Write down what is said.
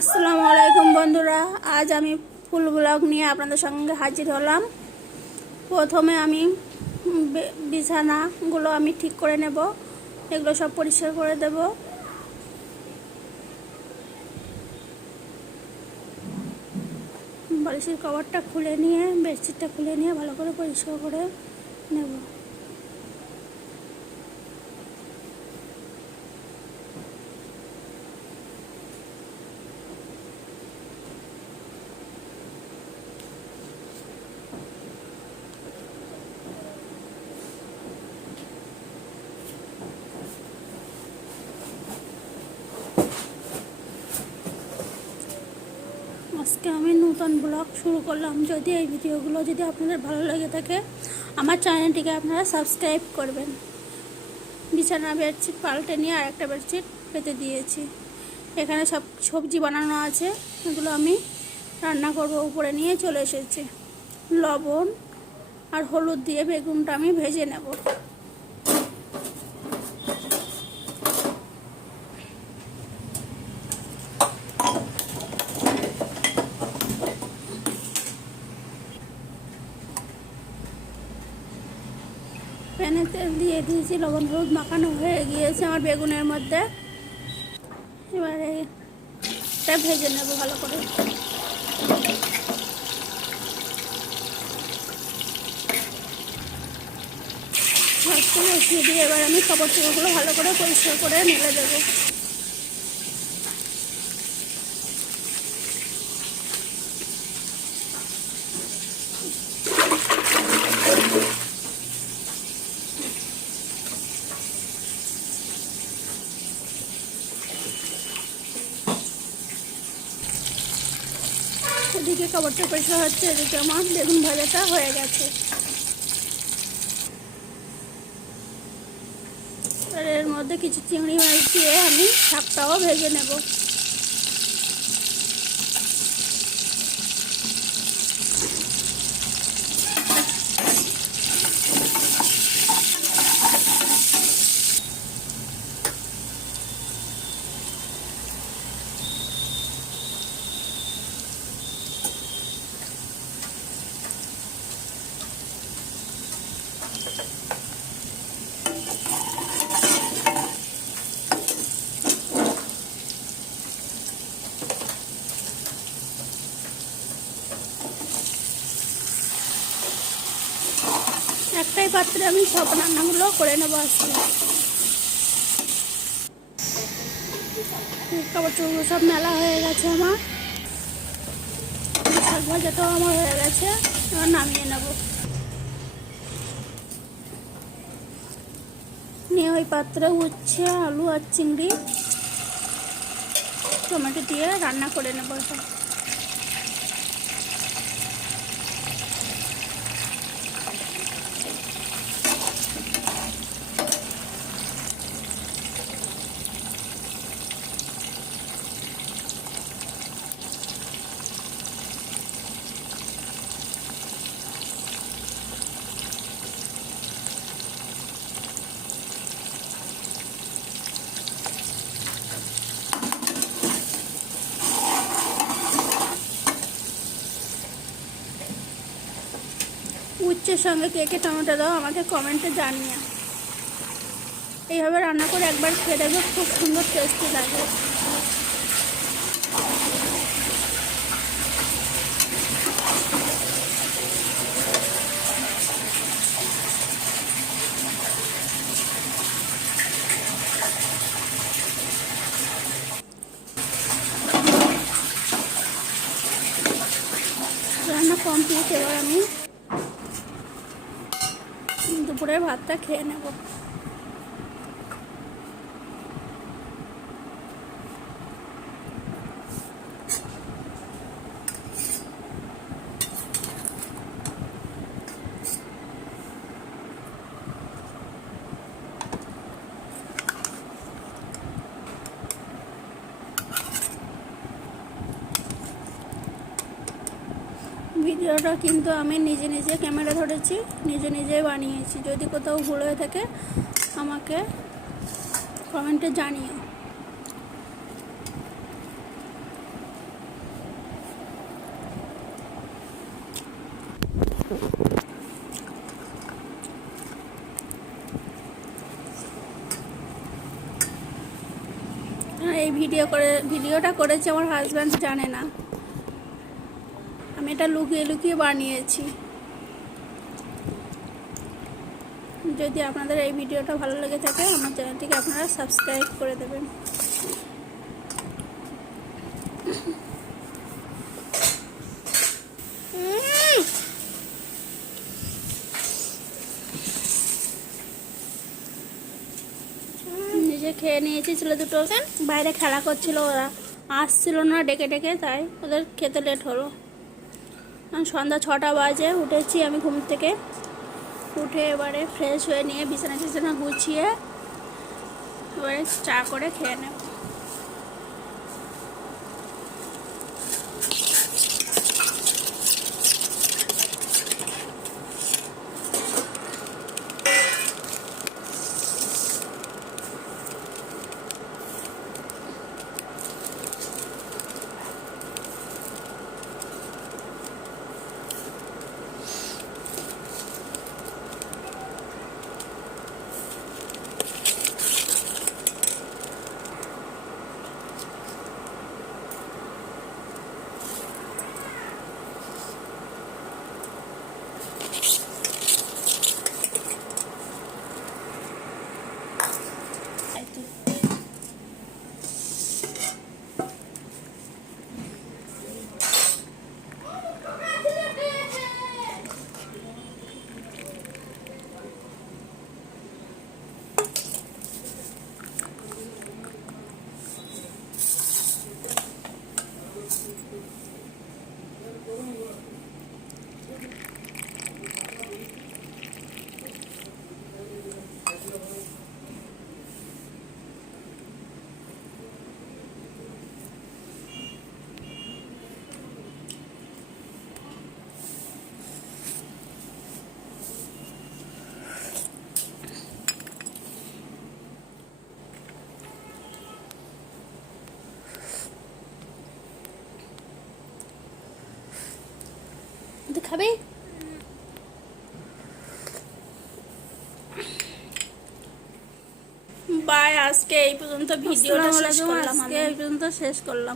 আসসালামু আলাইকুম বন্ধুরা, আজ আমি ফুল ব্লগ নিয়ে আপনাদের সঙ্গে হাজির হলাম। প্রথমে আমি বিছানাগুলো আমি ঠিক করে নেব, এগুলো সব পরিষ্কার করে দেব। বালিশের কভারটা খুলে নিয়ে, বেডশিটটা খুলে নিয়ে ভালো করে পরিষ্কার করে নেব। আজকে আমি নতুন ব্লগ শুরু করলাম। যদি এই ভিডিওগুলো যদি আপনাদের ভালো লেগে থাকে, আমার চ্যানেলটিকে আপনারা সাবস্ক্রাইব করবেন। বিছানা বেডশিট পাল্টে নিয়ে আর একটা বেডশিট পেতে দিয়েছি। এখানে সব সবজি বানানো আছে, এগুলো আমি রান্না করব উপরে নিয়ে চলে এসেছি। লবণ আর হলুদ দিয়ে বেগুনটা আমি ভেজে নেব। তেল দিয়ে দিয়েছি, লবণ হলুদ মাখানো হয়ে গিয়েছে আমার বেগুনের মধ্যে। এবারে এটা ভেজে নেব ভালো করে। দিয়ে এবার আমি কাপড় চোপড়গুলো ভালো করে পরিষ্কার করে মেলে দেবো। এদিকে কাপড়টা পয়সা হচ্ছে, এদিকে আমার বেগুন ভাজাটা হয়ে গেছে। এর মধ্যে কিছু চিংড়ি মাছ দিয়ে আমি শাকটাও ভেজে নেব। পাত্রে আমি সব রান্নাগুলো করে নেব চোপড় সব মেলা হয়ে গেছে আমার। শাক আমার হয়ে গেছে, এবার নামিয়ে নেব। নিয়ে ওই পাত্রে উচ্ছে আলু আর চিংড়ি। টমেটো দিয়ে রান্না করে নেব এটা উচ্চের সঙ্গে কে কে টমেটো দাও, আমাকে কমেন্টে জানিয়ে। এইভাবে রান্না করে একবার খেয়ে দেখবে খুব সুন্দর টেস্টি লাগে। রান্না কমপ্লিট এবার আমি দুপুরের ভাতটা খেয়ে নেব। ভিডিওটা কিন্তু আমি নিজে নিজে ক্যামেরা করেছি, নিজে নিজেই বানিয়েছি। যদি কোথাও ভুল হয়ে থাকে, আমাকে কমেন্টে জানিও। হ্যাঁ, এই ভিডিও করে, ভিডিওটা করেছি, আমার হাজব্যান্ড জানে না। আমি এটা লুকিয়ে লুকিয়ে বানিয়েছি। যদি আপনাদের এই ভিডিওটা ভালো লেগে থাকে, আমার চ্যানেলটিকে আপনারা সাবস্ক্রাইব করে দেবেন। নিজে খেয়ে নিয়েছি ছেলে দুটো। বাইরে খেলা করছিল ওরা। আসছিল না ডেকে ডেকে, তাই ওদের খেতে লেট হলো। সন্ধ্যা ছটা বাজে উঠেছি আমি ঘুম থেকে। উঠে এবারে ফ্রেশ হয়ে নিয়ে বিছানা টিছানা গুছিয়ে এবারে চা করে খেয়ে নেব। তুই খাবে? বাই আজকে এই পর্যন্ত ভিডিওটা শেষ করলাম আজকে এই পর্যন্ত শেষ করলাম।